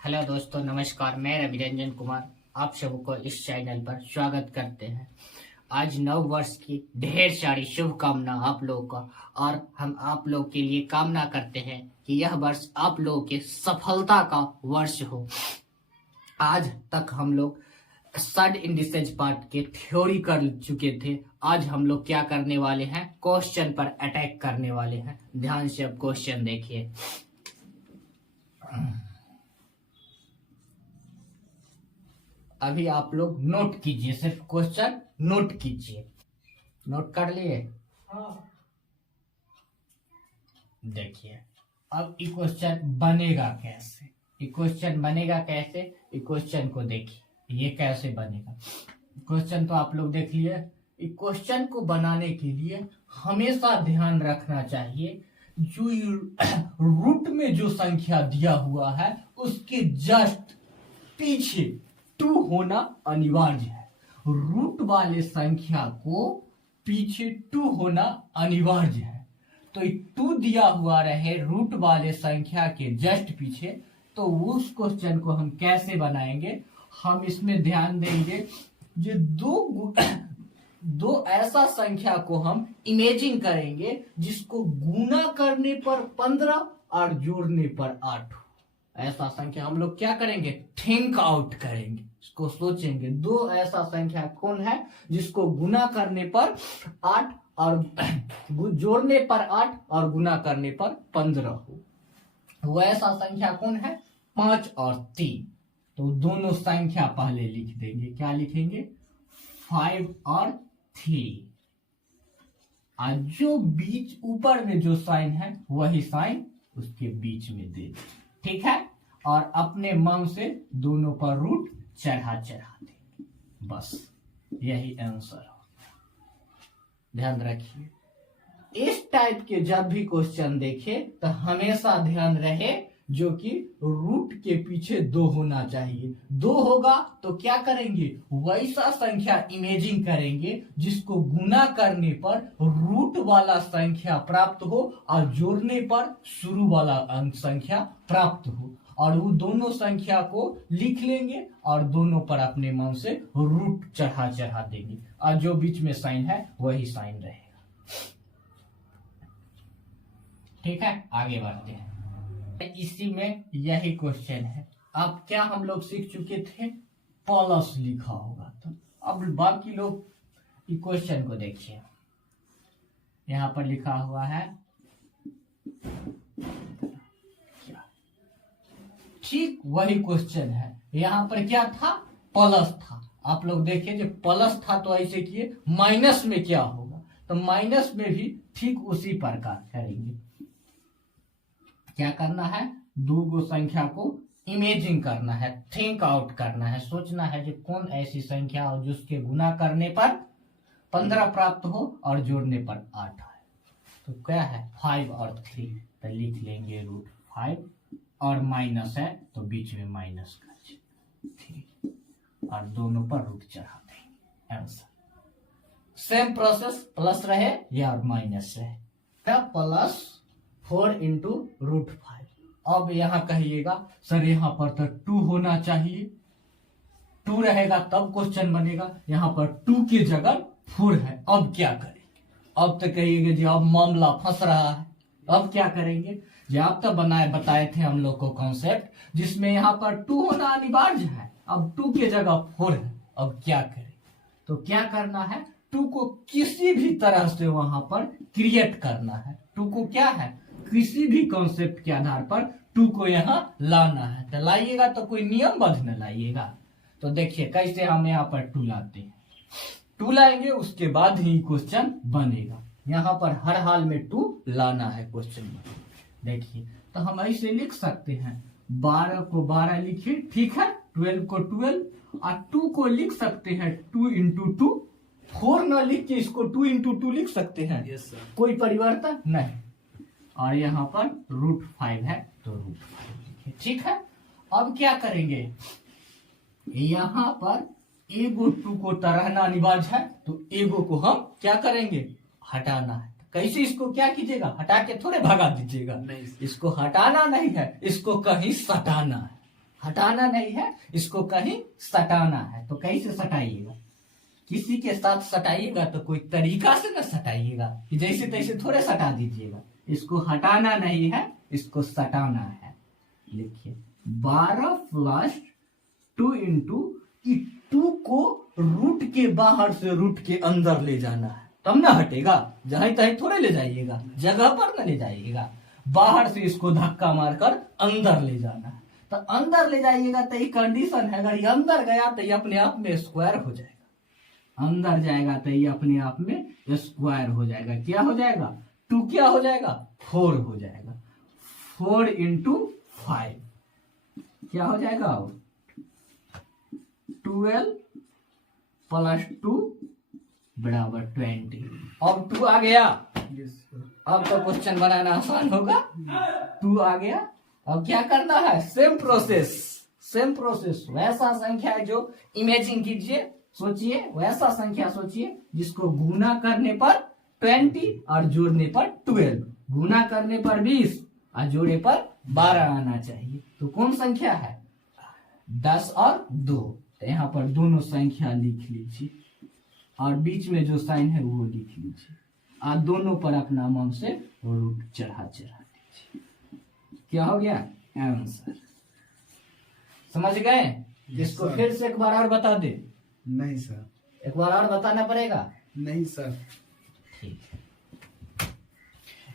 Hello दोस्तों, नमस्कार। मैं रवि रंजन कुमार आप सबको इस चैनल पर स्वागत करते हैं। आज नव वर्ष की ढेर सारी शुभकामना आप लोगों का, और हम आप लोग के लिए कामना करते हैं कि यह वर्ष आप लोगों के सफलता का वर्ष हो। आज तक हम लोग सड इंडिसेज पार्ट के थ्योरी कर चुके थे। आज हम लोग क्या करने वाले हैं, क्वेश्चन पर अटैक करने वाले हैं। ध्यान से अब क्वेश्चन देखिए। अभी आप लोग नोट कीजिए, सिर्फ क्वेश्चन नोट कीजिए। नोट कर लिए? हाँ। देखिए अब ये क्वेश्चन बनेगा कैसे। ये क्वेश्चन बनेगा कैसे, ये क्वेश्चन को देखिए ये कैसे बनेगा। क्वेश्चन तो आप लोग देख लिए। ये क्वेश्चन को बनाने के लिए हमेशा ध्यान रखना चाहिए जो रूट में जो संख्या दिया हुआ है उसके जस्ट पीछे 2 होना अनिवार्य है। रूट वाले संख्या को पीछे 2 होना अनिवार्य है। तो 2 दिया हुआ रहे रूट वाले संख्या के जस्ट पीछे, तो उस क्वेश्चन को हम कैसे बनाएंगे, हम इसमें ध्यान देंगे। जो दो ऐसा संख्या को हम इमेजिन करेंगे जिसको गुना करने पर 15 और जोड़ने पर 8। ऐसा संख्या हम लोग क्या करेंगे, थिंक आउट करेंगे, इसको सोचेंगे। 2 ऐसा संख्या कौन है जिसको गुना करने पर 8 और जोड़ने पर 8 और गुना करने पर 15 हो। वो ऐसा संख्या कौन है, 5 और 3। तो दोनों संख्या पहले लिख देंगे। क्या लिखेंगे, 5 और 3। और जो बीच ऊपर में जो साइन है वही साइन उसके बीच में दे देंगे, ठीक है। और अपने मन से दोनों पर रूट चढ़ा देंगे, बस यही आंसर हो। ध्यान रखिए, इस टाइप के जब भी क्वेश्चन देखे तो हमेशा ध्यान रहे जो कि रूट के पीछे 2 होना चाहिए। 2 होगा तो क्या करेंगे, वैसा संख्या इमेजिन करेंगे जिसको गुना करने पर रूट वाला संख्या प्राप्त हो और जोड़ने पर शुरू वाला अंक संख्या प्राप्त हो। और वो दोनों संख्या को लिख लेंगे और दोनों पर अपने मन से रूट चढ़ा देंगे, और जो बीच में साइन है वही साइन रहेगा, ठीक है। आगे बढ़ते हैं। इसी में यही क्वेश्चन है। अब क्या हम लोग सीख चुके थे, प्लस लिखा होगा। तो अब बाकी लोग इस क्वेश्चन को देखिए। यहां पर लिखा हुआ है ठीक वही क्वेश्चन है। यहां पर क्या था, प्लस था। आप लोग देखिए जो प्लस था तो ऐसे किए, माइनस में क्या होगा, तो माइनस में भी ठीक उसी प्रकार करेंगे। क्या करना है, 2 संख्या को इमेजिन करना है, थिंक आउट करना है, सोचना है जो कौन ऐसी संख्या हो जिसके गुना करने पर 15 प्राप्त हो और जोड़ने पर 8 है। तो क्या है, 5 और 3। तो लिख लेंगे रूट 5 और माइनस है तो बीच में माइनस कर 3 और दोनों पर रूट चढ़ा देंगे, आंसर। सेम प्रोसेस, प्लस रहे या माइनस रहे। तब प्लस 4 इंटू रूट 5। अब यहां कहिएगा सर यहां पर तो 2 होना चाहिए, 2 रहेगा तब क्वेश्चन बनेगा। यहां पर 2 की जगह 4 है, अब क्या करेंगे। अब तो कहिएगा जी अब मामला फंस रहा है, अब क्या करेंगे। जो आप तो बताए थे हम लोग को कॉन्सेप्ट, जिसमें यहाँ पर 2 होना अनिवार्य है। अब 2 की जगह 4 है, अब क्या करें। तो क्या करना है, 2 को किसी भी तरह से वहां पर क्रिएट करना है। 2 को क्या है, किसी भी कॉन्सेप्ट के आधार पर 2 को यहाँ लाना है। तो लाइएगा तो कोई नियमबद्ध न लाइएगा। तो देखिए कैसे हम यहाँ पर 2 लाते हैं। 2 लाएंगे उसके बाद ही क्वेश्चन बनेगा। यहाँ पर हर हाल में 2 लाना है क्वेश्चन में। देखिए तो हम ऐसे लिख सकते हैं, 12 को 12 लिखिए, ठीक है। 12 को 12 और 2 को लिख सकते हैं 2 इंटू 2। 4 न लिख के इसको 2 इंटू 2 लिख सकते हैं। yes, कोई परिवर्तन नहीं। और यहाँ पर रूट 5 है तो रूट 5 लिखे, ठीक है। अब क्या करेंगे, यहाँ पर एगो 2 को रहना अनिवार्य है, तो एगो को हम क्या करेंगे, हटाना है। कैसे, इसको क्या कीजिएगा, हटा के थोड़े भगा दीजिएगा, नहीं। इसको हटाना नहीं है, इसको कहीं सटाना है। हटाना नहीं है, इसको कहीं सटाना है। तो कैसे सटाइएगा? किसी के साथ सटाइएगा तो कोई तरीका से ना सटाइएगा कि जैसे तैसे थोड़े सटा दीजिएगा। इसको हटाना नहीं है, इसको सटाना है। लिखिए 12 प्लस 2 इंटू 2 को रूट के बाहर से रूट के अंदर ले जाना है, तब ना हटेगा। जहां तहीं थोड़े ले जाइएगा, जगह पर ना ले जाइएगा, बाहर से इसको धक्का मारकर अंदर ले जाना है। तो अंदर ले जाइएगा तो ये कंडीशन है, अगर ये अंदर गया तो ये अपने आप में स्क्वायर हो जाएगा। अंदर जाएगा तो ये अपने आप में स्क्वायर हो जाएगा। क्या हो जाएगा? 2 क्या हो जाएगा? 4 हो जाएगा। 4 इंटू 5 क्या हो जाएगा? 12 प्लस 2 बराबर 20। अब 2 आ गया। अब तो क्वेश्चन बनाना आसान होगा। 2 आ गया। अब क्या करना है? Same process. वैसा संख्या है जो इमेजिन कीजिए, सोचिए, वैसा संख्या सोचिए जिसको गुना करने पर 20 और जोड़ने पर 12, गुना करने पर 20 और जोड़े पर 12 आना चाहिए। तो कौन संख्या है? 10 और 2। तो यहाँ पर दोनों संख्या लिख लीजिए और बीच में जो साइन है वो लिख लीजिए और दोनों पर अपना मन से रूट चढ़ा दीजिए। क्या हो गया? आंसर। समझ गए? इसको फिर से एक बार और बता दे। नहीं सर। एक बार और बताना पड़ेगा? नहीं सर। ठीक है।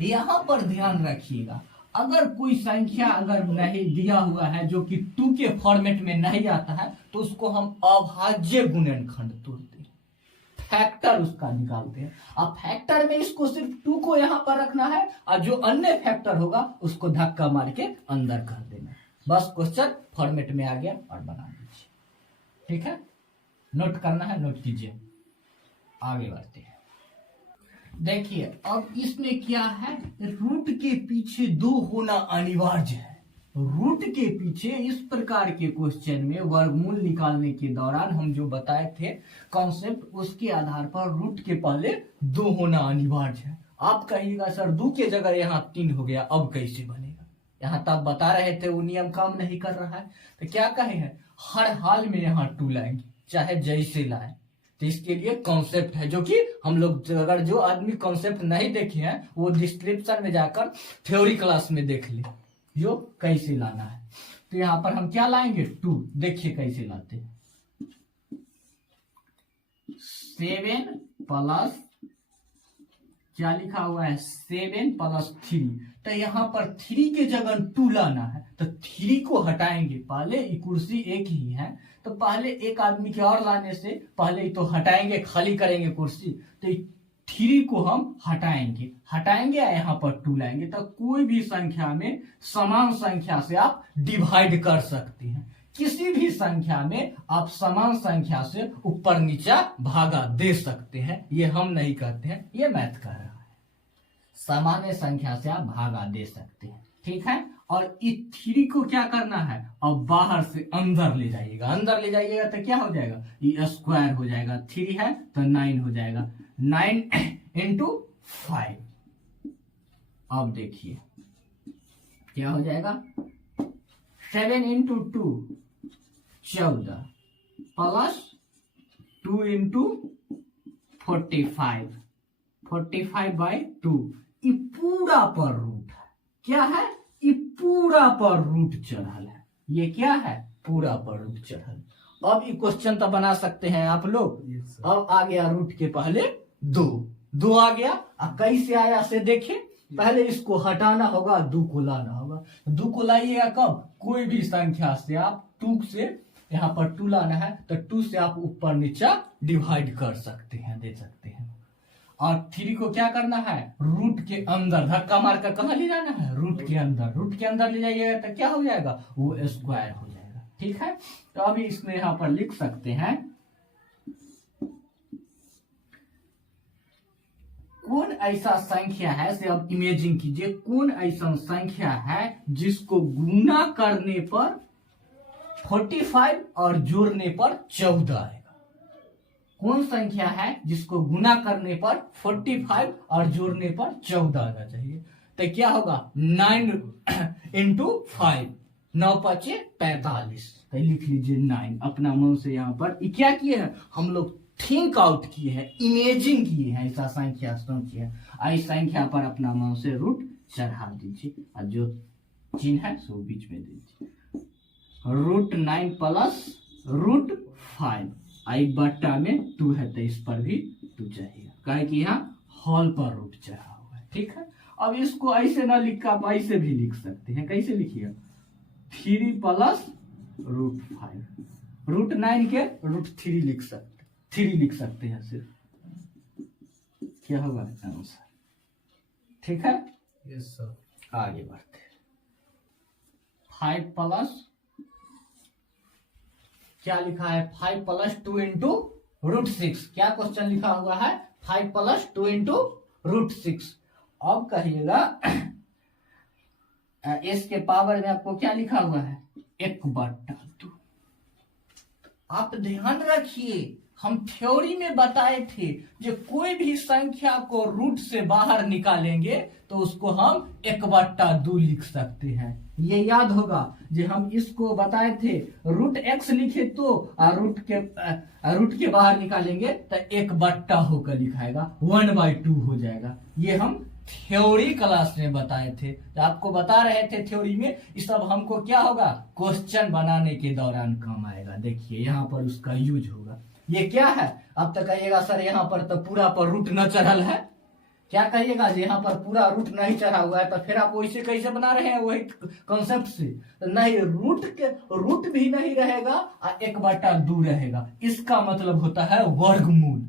यहाँ पर ध्यान रखिएगा, अगर कोई संख्या अगर नहीं दिया हुआ है जो कि 2 के फॉर्मेट में नहीं आता है तो उसको हम अभाज्य गुणनखंड तोड़ते हैं, फैक्टर उसका निकालते हैं। अब फैक्टर में इसको सिर्फ 2 को यहाँ पर रखना है और जो अन्य फैक्टर होगा उसको धक्का मार के अंदर कर देना है। बस क्वेश्चन फॉर्मेट में आ गया और बना दीजिए। ठीक है, नोट करना है, नोट कीजिए। आगे बढ़ते हैं। देखिए अब इसमें क्या है, रूट के पीछे 2 होना अनिवार्य है। रूट के पीछे इस प्रकार के क्वेश्चन में वर्गमूल निकालने के दौरान हम जो बताए थे कॉन्सेप्ट, उसके आधार पर रूट के पहले 2 होना अनिवार्य है। आप कहिएगा सर 2 के जगह यहाँ 3 हो गया, अब कैसे बनेगा? यहाँ तक बता रहे थे वो नियम काम नहीं कर रहा है। तो क्या कहे हैं, हर हाल में यहाँ 2 लाएंगे, चाहे जैसे लाए। तो इसके लिए कॉन्सेप्ट है जो कि हम लोग, अगर जो आदमी कॉन्सेप्ट नहीं देखे हैं वो डिस्क्रिप्शन में जाकर थ्योरी क्लास में देख ले जो कैसे लाना है। तो यहाँ पर हम क्या लाएंगे? 2। देखिए कैसे लाते हैं। 7 प्लस क्या लिखा हुआ है? 7 प्लस 3। तो यहाँ पर 3 के जगह 2 लाना है तो 3 को हटाएंगे। पहले ये कुर्सी एक ही है तो पहले एक आदमी के और लाने से पहले तो हटाएंगे, खाली करेंगे कुर्सी। तो 3 को हम हटाएंगे यहाँ पर 2 लाएंगे। तो कोई भी संख्या में समान संख्या से आप डिवाइड कर सकते हैं। किसी भी संख्या में आप समान संख्या से ऊपर नीचा भागा दे सकते हैं। ये हम नहीं कहते हैं, ये मैथ कह रहा है। सामान्य संख्या से आप भागा दे सकते हैं। ठीक है, और इस 3 को क्या करना है? अब बाहर से अंदर ले जाइएगा। अंदर ले जाइएगा तो क्या हो जाएगा? ये स्क्वायर हो जाएगा। 3 है तो 9 हो जाएगा। 9 इंटू 5। अब देखिए क्या हो जाएगा? 7 इंटू 2 14 प्लस 2 इंटू 45 45/2। ये पूरा पर रूट है। क्या है? ये पूरा पर रूट चढ़ल है। ये क्या है? पूरा पर रूट चढ़ल। अब ये क्वेश्चन तो बना सकते हैं आप लोग। अब आ गया रूट के पहले 2 आ गया। अब कैसे आया से देखें। पहले इसको हटाना होगा, 2 को लाना होगा। 2 को लाइएगा कब? कोई भी संख्या से आप 2 से यहाँ पर 2 लाना है तो 2 से आप ऊपर नीचा डिवाइड कर सकते हैं, दे सकते हैं। और 3 को क्या करना है? रूट के अंदर धक्का मारकर कहाँ ले जाना है? रूट के अंदर। रूट के अंदर ले जाइएगा तो क्या हो जाएगा? वो स्क्वायर हो जाएगा। ठीक है, तो अभी इसमें यहाँ पर लिख सकते हैं कौन ऐसा संख्या है, से अब इमेजिन कीजिए, कौन ऐसा संख्या है जिसको गुना करने पर 45 और जोड़ने पर 14 आएगा? कौन संख्या है जिसको गुना करने पर 45 और जोड़ने पर 14 आना चाहिए? तो क्या होगा? 9 इंटू 5 9 पचे 45, तो लिख लीजिए 9। अपना मन से यहाँ पर क्या किए हैं हम लोग, थिंक आउट किए हैं, इमेजिंग किए हैं, ऐसा संख्या सोचिए है। इस संख्या पर अपना मन से रूट चढ़ा दीजिए और जो चिन्ह है सो बीच में दीजिए। √9 प्लस √5 आई बट्टा में 2 है तो इस पर भी 2 चाहिए, कहे कि यहाँ हॉल पर रूट चढ़ा हुआ है। ठीक है, अब इसको ऐसे ना लिख कर आप ऐसे भी लिख सकते हैं। कैसे लिखिए, 3 प्लस √5, √9 के √3 लिख सकते, 3 लिख सकते हैं सिर्फ, क्या होगा आंसर। ठीक है, यस सर। आगे बढ़ते हैं। 5 प्लस क्या लिखा है, 5 प्लस 2 इंटू √6, क्या क्वेश्चन लिखा हुआ है, 5 प्लस 2 इंटू √6। अब कहिएगा इसके पावर में आपको क्या लिखा हुआ है, 1/2। आप ध्यान रखिए, हम थ्योरी में बताए थे जो कोई भी संख्या को रूट से बाहर निकालेंगे तो उसको हम 1/2 लिख सकते हैं। ये याद होगा जो हम इसको बताए थे, √x लिखे तो रूट के बाहर निकालेंगे तो 1/2 होकर लिखाएगा, 1/2 हो जाएगा। ये हम थ्योरी क्लास में बताए थे, तो आपको बता रहे थे थ्योरी में, इस सब हमको क्या होगा क्वेश्चन बनाने के दौरान काम आएगा। देखिए यहाँ पर उसका यूज होगा। ये क्या है, अब तक कहिएगा सर यहाँ पर तो पूरा पर रूट न चढ़ल है, क्या कहिएगा यहाँ पर पूरा रूट नहीं चढ़ा हुआ है, तो फिर आप वैसे कैसे बना रहे हैं वही कॉन्सेप्ट से, तो नहीं, रूट भी नहीं रहेगा और 1/2 रहेगा। इसका मतलब होता है वर्गमूल।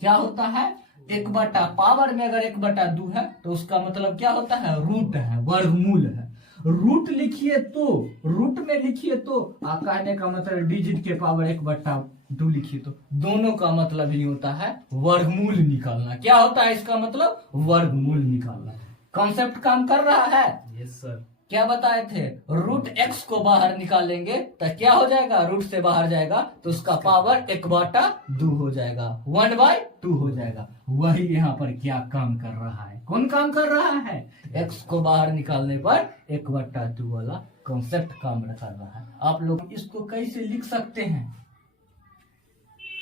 क्या होता है, 1/, पावर में अगर 1/2 है तो उसका मतलब क्या होता है, रूट है, वर्गमूल है। रूट लिखिए तो, रूट में लिखिए तो कहने का मतलब डिजिट के पावर 1/2 लिखिए तो दोनों का मतलब ही होता है वर्गमूल निकालना। क्या होता है इसका मतलब, वर्गमूल निकालना। कॉन्सेप्ट काम कर रहा है। Yes sir. क्या बताए थे, √x को बाहर निकालेंगे तो क्या हो जाएगा, रूट से बाहर जाएगा तो उसका पावर 1/2 हो जाएगा, 1/2 हो जाएगा। वही यहाँ पर क्या काम कर रहा है, कौन काम कर रहा है, x को बाहर निकालने पर 1/2 वाला कॉन्सेप्ट काम कर रहा है। आप लोग इसको कैसे लिख सकते हैं,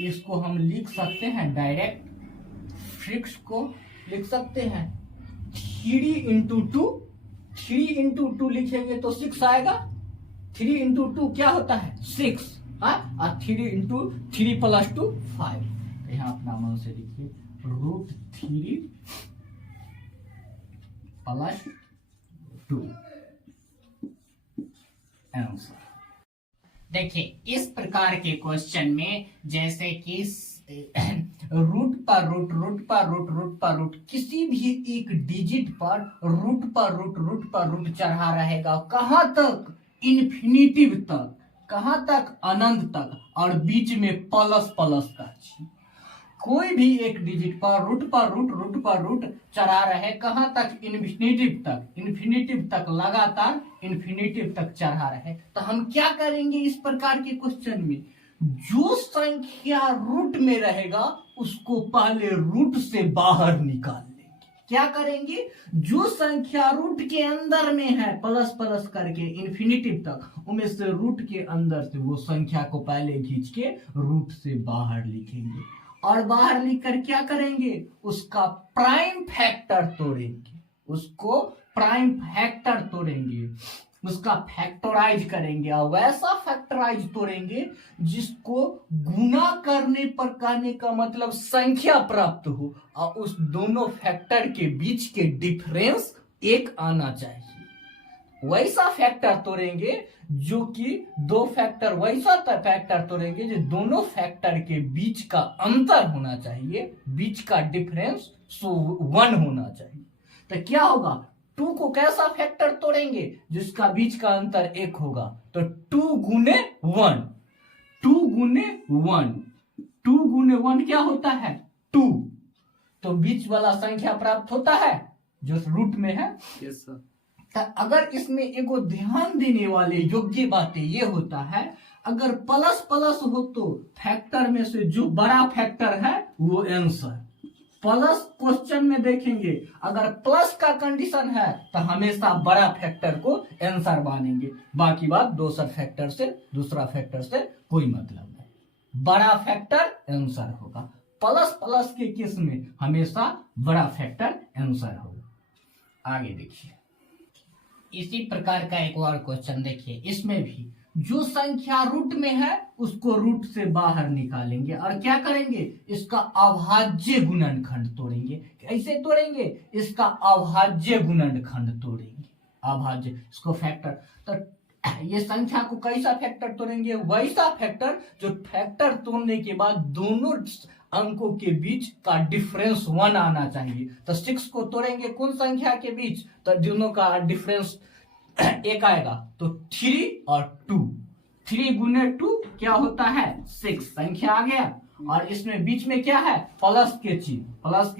इसको हम लिख सकते हैं डायरेक्ट, 6 को लिख सकते हैं 3 इंटू 2, 3 इंटू 2 लिखेंगे तो 6 आएगा। 3 इंटू 2 क्या होता है, 6, और 3 इंटू 3 प्लस 2 5। यहाँ अपना मन से लिखिए, √3 प्लस 2 आंसर। देखिए इस प्रकार के क्वेश्चन में जैसे कि रूट पर रूट, रूट पर रूट, रूट पर रूट, किसी भी एक डिजिट पर रूट पर रूट, रूट पर रूट चढ़ा रहेगा। कहां तक, इन्फिनिटिव तक, कहां तक, अनंत तक, और बीच में प्लस प्लस का चिन्ह। कोई भी एक डिजिट पर रूट पर रूट, रूट पर रूट चढ़ा रहे, कहां तक, इन्फिनिटिव तक, इन्फिनिटिव तक, लगातार इन्फिनिटिव तक चढ़ा रहे। तो हम क्या करेंगे इस प्रकार के क्वेश्चन में, जो संख्या रूट में रहेगा उसको पहले रूट से बाहर निकाल लेंगे। क्या करेंगे, जो संख्या रूट के अंदर में है प्लस प्लस करके इन्फिनिटिव तक, उनमें से रूट के अंदर से वो संख्या को पहले खींच के रूट से बाहर लिखेंगे, और बाहर लिखकर क्या करेंगे, उसका प्राइम फैक्टर तोड़ेंगे, उसको प्राइम फैक्टर तोड़ेंगे, उसका फैक्टराइज करेंगे, और वैसा फैक्टराइज तोड़ेंगे जिसको गुना करने पर कहने का मतलब संख्या प्राप्त हो, और उस दोनों फैक्टर के बीच के डिफरेंस 1 आना चाहिए। वैसा फैक्टर तोड़ेंगे जो कि दो फैक्टर, वैसा फैक्टर तोड़ेंगे जो दोनों फैक्टर के बीच का अंतर होना चाहिए, बीच का डिफरेंस 1 होना चाहिए। तो क्या होगा, 2 को कैसा फैक्टर तोड़ेंगे जिसका बीच का अंतर 1 होगा, तो 2 गुने 1, 2 गुने 1, 2 गुने 1 क्या होता है, 2। तो बीच वाला संख्या प्राप्त होता है जो रूट में है। Yes sir. अगर इसमें एगो ध्यान देने वाले योग्य बातें ये होता है, अगर प्लस प्लस हो तो फैक्टर में से जो बड़ा फैक्टर है वो आंसर, प्लस क्वेश्चन में देखेंगे अगर प्लस का कंडीशन है तो हमेशा बड़ा फैक्टर को आंसर मानेंगे, बाकी बात दूसरा फैक्टर से कोई मतलब नहीं, बड़ा फैक्टर आंसर होगा। प्लस प्लस के केस में हमेशा बड़ा फैक्टर आंसर होगा। आगे देखिए, इसी प्रकार का एक और क्वेश्चन देखिए, इसमें भी जो संख्या रूट में है उसको रूट से बाहर निकालेंगे और क्या करेंगे, इसका अभाज्य गुणनखंड तोड़ेंगे। कैसे तोड़ेंगे, इसका अभाज्य गुणनखंड तोड़ेंगे, अभाज्य, इसको फैक्टर। तो ये संख्या को कैसा फैक्टर तोड़ेंगे, वैसा फैक्टर जो फैक्टर तोड़ने के बाद दोनों अंकों के बीच का डिफरेंस 1 आना चाहिए। तो 6 को तोड़ेंगे कौन संख्या के बीच, तो दोनों का डिफरेंस 1 आएगा, तो 3 और 2, 3 गुने 2 क्या होता है 6 संख्या आ गया। और इसमें बीच में क्या है, प्लस के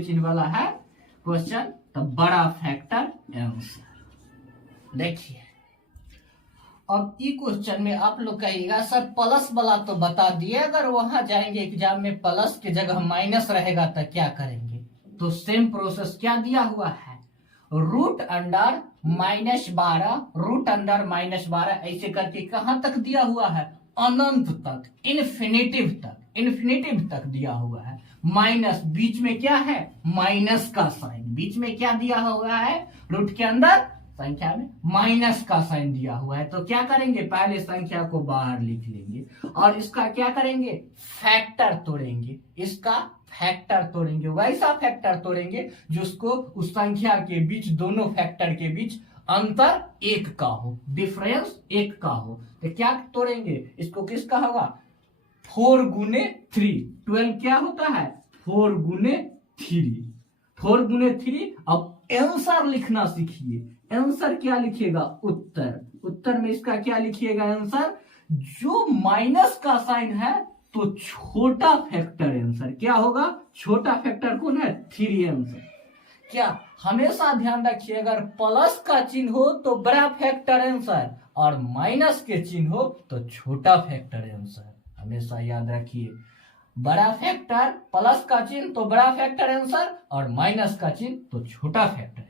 चिन्ह वाला है क्वेश्चन, तो बड़ा फैक्टर आंसर। देखिए अब ई क्वेश्चन में आप लोग कहिएगा सर प्लस वाला तो बता दिए, अगर वहां जाएंगे एग्जाम में प्लस की जगह माइनस रहेगा तो क्या करेंगे। तो सेम प्रोसेस क्या दिया हुआ है, रूट अंडर -12, रूट अंडर -12 ऐसे करके कहां तक दिया हुआ है, अनंत तक, इन्फिनिटिव तक दिया हुआ है। माइनस बीच में क्या है, माइनस का साइन बीच में क्या दिया हुआ है, रूट के अंदर संख्या में माइनस का साइन दिया हुआ है। तो क्या करेंगे, पहले संख्या को बाहर लिख लेंगे और इसका क्या करेंगे, फैक्टर तोड़ेंगे, इसका फैक्टर तोड़ेंगे, वैसा फैक्टर तोड़ेंगे जिसको उस संख्या के बीच, दोनों फैक्टर के बीच अंतर 1 का हो, डिफरेंस 1 का हो। तो क्या तोड़ेंगे, इसको किसका होगा, 4 गुने 3, 12 क्या होता है 4 गुने 3, 4 गुने 3। अब आंसर लिखना सीखिए, आंसर क्या लिखिएगा, उत्तर में इसका क्या लिखिएगा आंसर, जो माइनस का साइन है तो छोटा फैक्टर आंसर क्या होगा, छोटा फैक्टर कौन है 3 आंसर। क्या हमेशा ध्यान रखिए, अगर प्लस का चिन्ह हो तो बड़ा फैक्टर आंसर और माइनस के चिन्ह हो तो छोटा फैक्टर आंसर, हमेशा याद रखिए। बड़ा फैक्टर, प्लस का चिन्ह तो बड़ा फैक्टर आंसर और माइनस का चिन्ह तो छोटा फैक्टर।